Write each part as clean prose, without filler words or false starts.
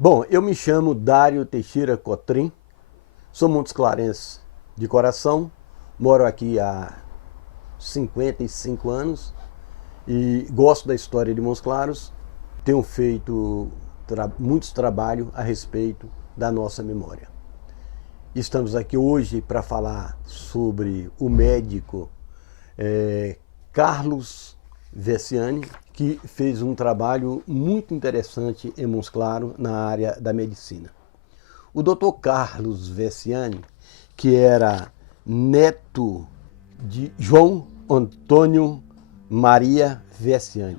Bom, eu me chamo Dário Teixeira Cotrim, sou montosclarense de coração, moro aqui há 55 anos e gosto da história de Montes Claros. Tenho feito muitos trabalhos a respeito da nossa memória. Estamos aqui hoje para falar sobre o médico Carlos Vessiani, que fez um trabalho muito interessante em Montes Claros na área da medicina. O Dr. Carlos Vessiani, que era neto de João Antônio Maria Vessiani,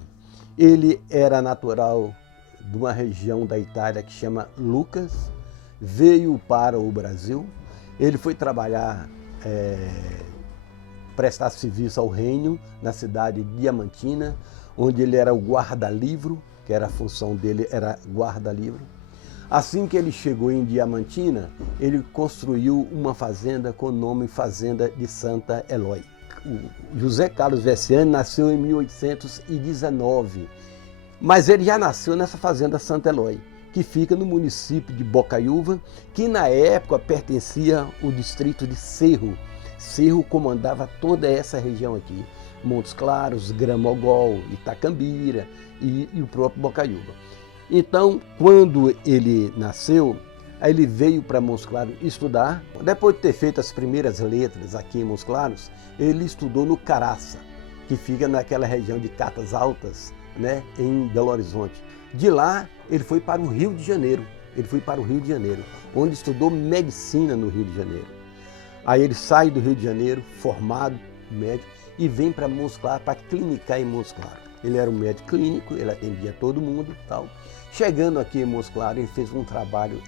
ele era natural de uma região da Itália que chama Lucas, veio para o Brasil, ele foi trabalhar, prestar serviço ao reino na cidade de Diamantina, onde ele era o guarda-livro, que era a função dele, era guarda-livro. Assim que ele chegou em Diamantina, ele construiu uma fazenda com o nome Fazenda de Santa Eloy. O José Carlos Vessiani nasceu em 1819, mas ele já nasceu nessa Fazenda Santa Eloy, que fica no município de Bocaiúva, que na época pertencia ao distrito de Cerro. Cerro comandava toda essa região aqui, Montes Claros, Gramogol, Itacambira e o próprio Bocaiúva. Então, quando ele nasceu, aí ele veio para Montes Claros estudar. Depois de ter feito as primeiras letras aqui em Montes Claros, ele estudou no Caraça, que fica naquela região de Catas Altas, né, em Belo Horizonte. De lá, ele foi para o Rio de Janeiro. Onde estudou medicina no Rio de Janeiro. Aí ele sai do Rio de Janeiro, formado médico, e vem para Montes Claros para clinicar em Montes Claros. Ele era um médico clínico, ele atendia todo mundo e tal. Chegando aqui em Montes Claros, ele fez um trabalho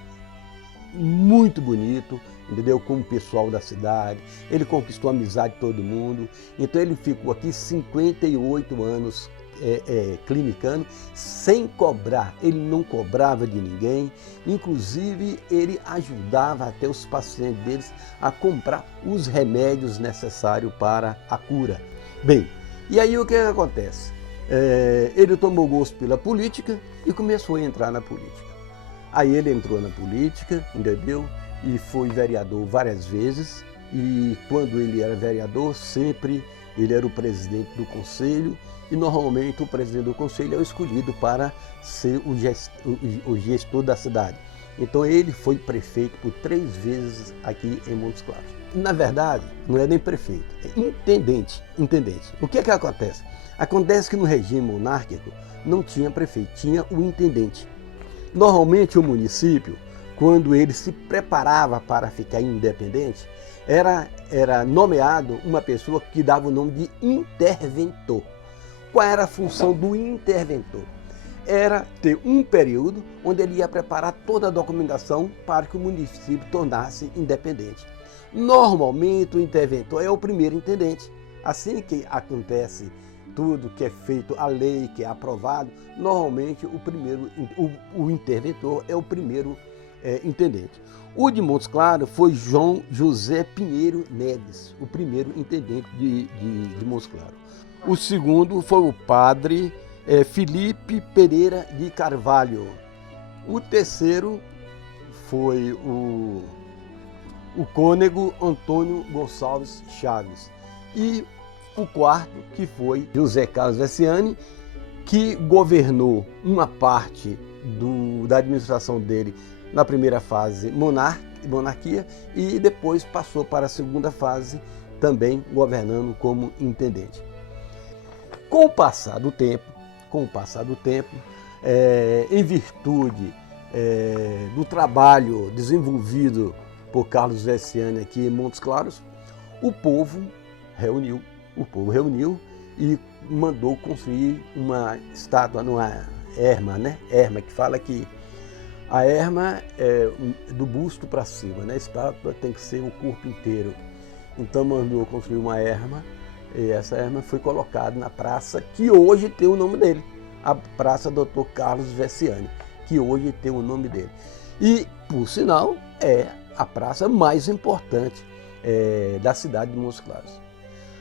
muito bonito, entendeu? Com o pessoal da cidade, ele conquistou a amizade de todo mundo. Então ele ficou aqui 58 anos clinicando, sem cobrar. Ele não cobrava de ninguém, inclusive ele ajudava até os pacientes deles a comprar os remédios necessários para a cura. Bem, e aí o que acontece? Ele tomou gosto pela política e começou a entrar na política. Aí ele entrou na política, entendeu? E foi vereador várias vezes, e quando ele era vereador, sempre ele era o presidente do conselho, e normalmente o presidente do conselho é o escolhido para ser o gestor da cidade. Então ele foi prefeito por 3 vezes aqui em Montes Claros. Na verdade, não é nem prefeito, é intendente. O que acontece? Acontece que no regime monárquico não tinha prefeito, tinha o intendente. Normalmente o município, quando ele se preparava para ficar independente, era nomeado uma pessoa que dava o nome de interventor. Qual era a função do interventor? Era ter um período onde ele ia preparar toda a documentação para que o município tornasse independente. Normalmente o interventor é o primeiro intendente. Assim que acontece tudo que é feito, a lei que é aprovado, normalmente o interventor é o primeiro intendente. O de Montes Claros foi João José Pinheiro Neves, o primeiro intendente de Montes Claros. O segundo foi o padre Felipe Pereira de Carvalho. O terceiro foi o cônego Antônio Gonçalves Chaves. E o quarto, que foi José Carlos Vessiani, que governou uma parte da administração dele na primeira fase monarquia e depois passou para a segunda fase também governando como intendente. Com o passar do tempo, em virtude do trabalho desenvolvido por Carlos Vessiani aqui em Montes Claros, o povo reuniu e mandou construir uma estátua numa erma, né? Erma, que fala que a erma é do busto para cima, né? A estátua tem que ser o corpo inteiro. Então mandou construir uma erma, e essa erma foi colocada na praça que hoje tem o nome dele, a Praça Dr. Carlos Vessiani, que hoje tem o nome dele. E, por sinal, é a praça mais importante da cidade de Montes Claros.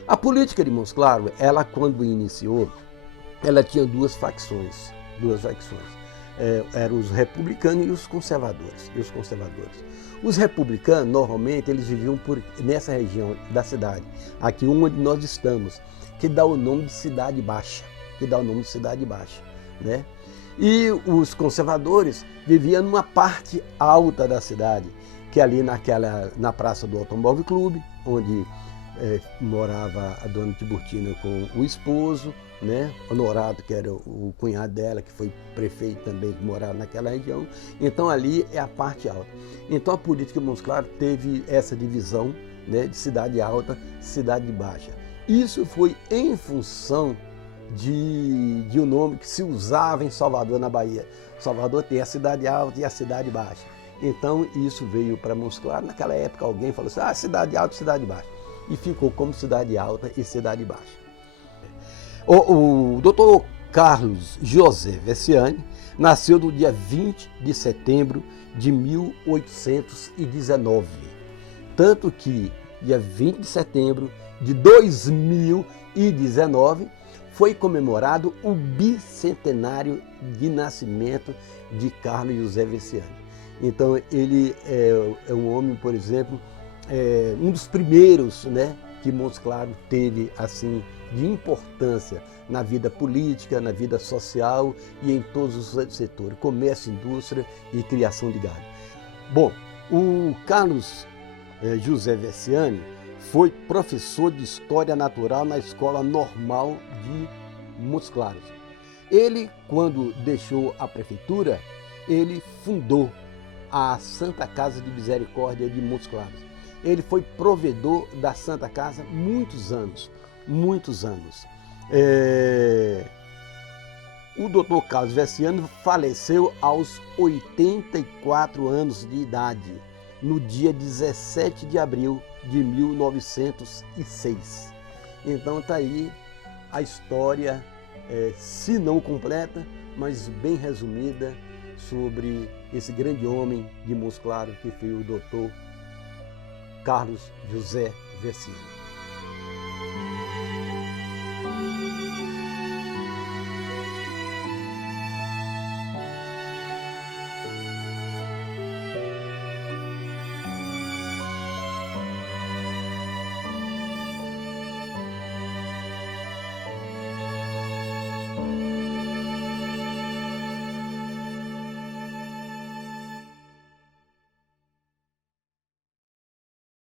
A política de Montes Claros, ela quando iniciou, ela tinha duas facções. eram os republicanos e os conservadores. Os republicanos, normalmente, eles viviam nessa região da cidade, aqui onde nós estamos, que dá o nome de Cidade Baixa, né? E os conservadores viviam numa parte alta da cidade, que é ali na Praça do Automóvel Clube, onde morava a dona Tiburtina com o esposo, né? Honorado, que era o cunhado dela, que foi prefeito também, que morava naquela região. Então ali é a parte alta. Então a política de Montes Claros teve essa divisão, né, de cidade alta, cidade baixa. Isso foi em função de um nome que se usava em Salvador, na Bahia. Salvador tem a cidade alta e a cidade baixa. Então isso veio para Montes Claros. Naquela época alguém falou assim, cidade alta e cidade baixa. E ficou como cidade alta e cidade baixa. O Dr. Carlos José Vessiani nasceu no dia 20 de setembro de 1819. Tanto que, dia 20 de setembro de 2019, foi comemorado o bicentenário de nascimento de Carlos José Vessiani. Então, ele é um homem, por exemplo, um dos primeiros, né, que Montes Claros teve, assim, de importância na vida política, na vida social e em todos os setores, comércio, indústria e criação de gado. Bom, o Carlos José Vessiani foi professor de História Natural na Escola Normal de Montes Claros. Ele, quando deixou a prefeitura, ele fundou a Santa Casa de Misericórdia de Montes Claros. Ele foi provedor da Santa Casa muitos anos. O Dr. Carlos Vessiani faleceu aos 84 anos de idade, no dia 17 de abril de 1906. Então está aí a história, se não completa, mas bem resumida, sobre esse grande homem de Montes Claros, que foi o Dr. Carlos José Vessiani.